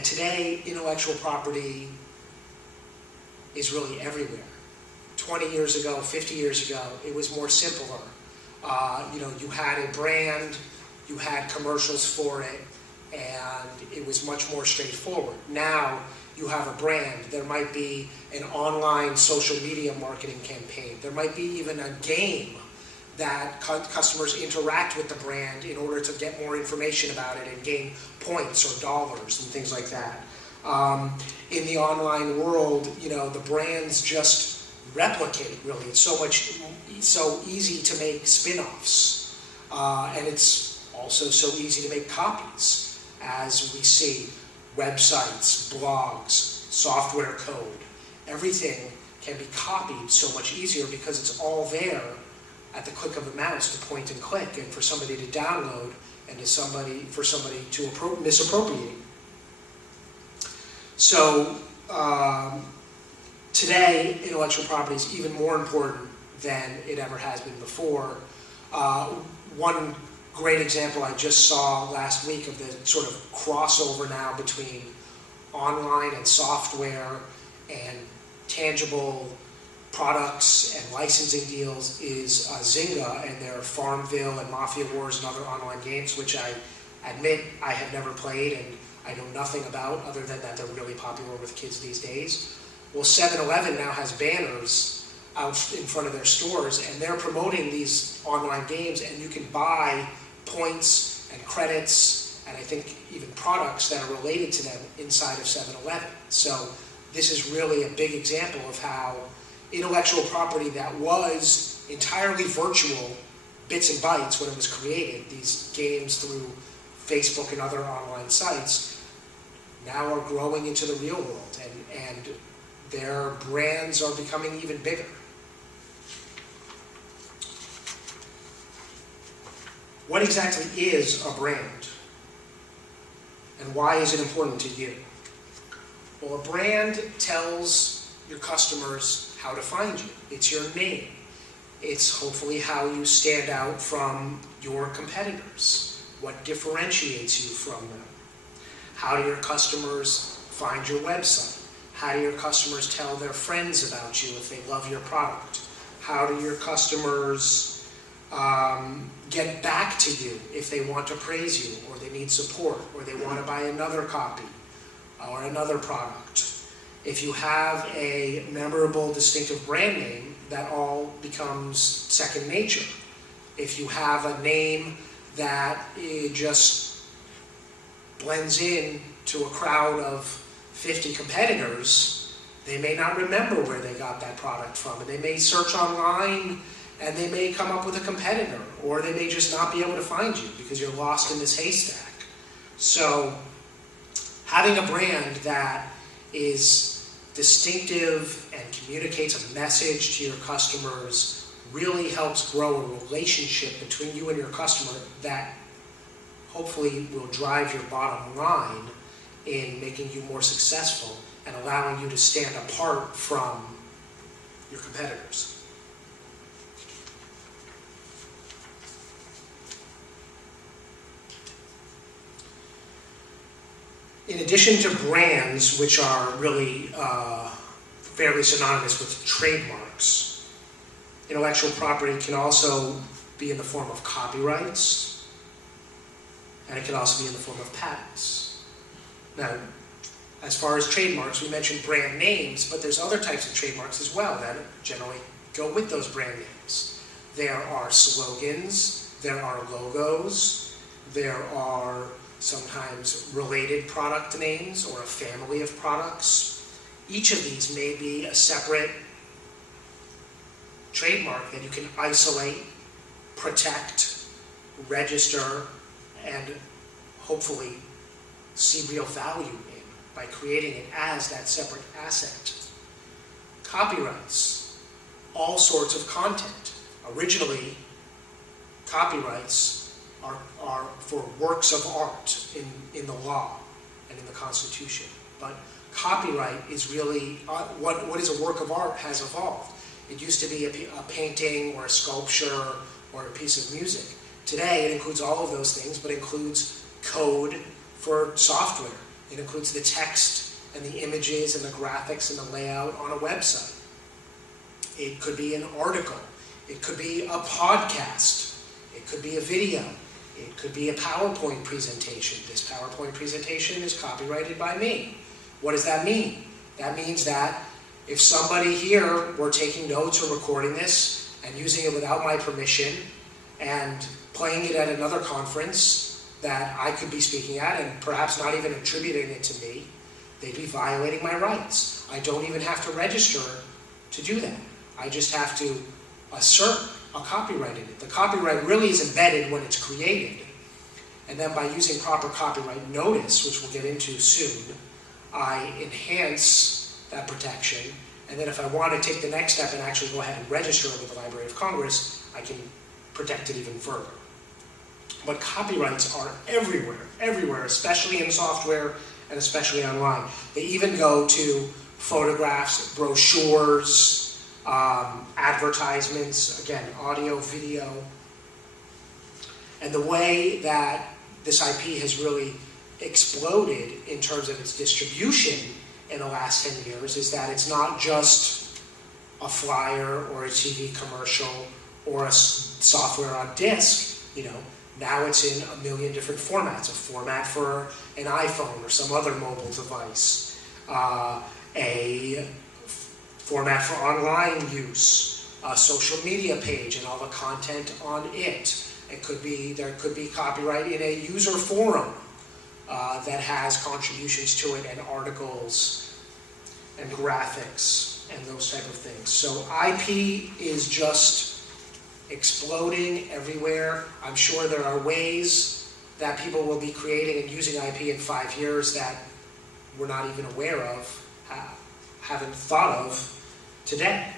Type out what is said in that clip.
And today, intellectual property is really everywhere. 20 years ago, 50 years ago, it was more simpler. You had a brand, you had commercials for it, and it was much more straightforward. Now, you have a brand. There might be an online social media marketing campaign. There might be even a game that customers interact with the brand in order to get more information about it and gain points or dollars and things like that. In the online world, the brands just replicate, really. It's so easy to make spin-offs, and it's also so easy to make copies, as we see websites, blogs, software code. Everything can be copied so much easier because it's all there at the click of a mouse to point and click, and for somebody to download and for somebody to misappropriate. So today, intellectual property is even more important than it ever has been before. One great example I just saw last week of the sort of crossover now between online and software and tangible products and licensing deals is Zynga and their Farmville and Mafia Wars and other online games, which I admit I have never played and I know nothing about other than that they're really popular with kids these days. Well, 7-Eleven now has banners out in front of their stores, and they're promoting these online games, and you can buy points and credits and I think even products that are related to them inside of 7-Eleven. So this is really a big example of how intellectual property that was entirely virtual, bits and bytes when it was created, these games through Facebook and other online sites, now are growing into the real world, and their brands are becoming even bigger. What exactly is a brand? And why is it important to you? Well, a brand tells your customers how to find you. It's your name. It's hopefully how you stand out from your competitors. What differentiates you from them? How do your customers find your website? How do your customers tell their friends about you if they love your product? How do your customers get back to you if they want to praise you, or they need support, or they want to buy another copy or another product? If you have a memorable, distinctive brand name, that all becomes second nature. If you have a name that it just blends in to a crowd of 50 competitors, they may not remember where they got that product from, and they may search online and they may come up with a competitor, or they may just not be able to find you because you're lost in this haystack. So having a brand that is distinctive and communicates a message to your customers really helps grow a relationship between you and your customer that hopefully will drive your bottom line in making you more successful and allowing you to stand apart from your competitors. In addition to brands, which are really fairly synonymous with trademarks, intellectual property can also be in the form of copyrights, and it can also be in the form of patents. Now, as far as trademarks, we mentioned brand names, but there's other types of trademarks as well that generally go with those brand names. There are slogans, there are logos, there are sometimes related product names or a family of products. Each of these may be a separate trademark that you can isolate, protect, register, and hopefully see real value in by creating it as that separate asset. Copyrights, all sorts of content. Originally, copyrights are for works of art in the law and in the Constitution. But copyright is really, what is a work of art has evolved. It used to be a painting or a sculpture or a piece of music. Today it includes all of those things, but includes code for software. It includes the text and the images and the graphics and the layout on a website. It could be an article. It could be a podcast. It could be a video. It could be a PowerPoint presentation. This PowerPoint presentation is copyrighted by me. What does that mean? That means that if somebody here were taking notes or recording this and using it without my permission and playing it at another conference that I could be speaking at and perhaps not even attributing it to me, they'd be violating my rights. I don't even have to register to do that. I just have to assert a copyright in it. The copyright really is embedded when it's created. And then by using proper copyright notice, which we'll get into soon, I enhance that protection. And then if I want to take the next step and actually go ahead and register it with the Library of Congress, I can protect it even further. But copyrights are everywhere, especially in software and especially online. They even go to photographs, brochures, advertisements, again, audio, video. And the way that this IP has really exploded in terms of its distribution in the last 10 years is that it's not just a flyer or a TV commercial or a software on disk, Now it's in a million different formats. A format for an iPhone or some other mobile device. A format for online use. A social media page and all the content on it. There could be copyright in a user forum that has contributions to it and articles and graphics and those type of things. So IP is just exploding everywhere. I'm sure there are ways that people will be creating and using IP in 5 years that we're not even aware of, haven't thought of today.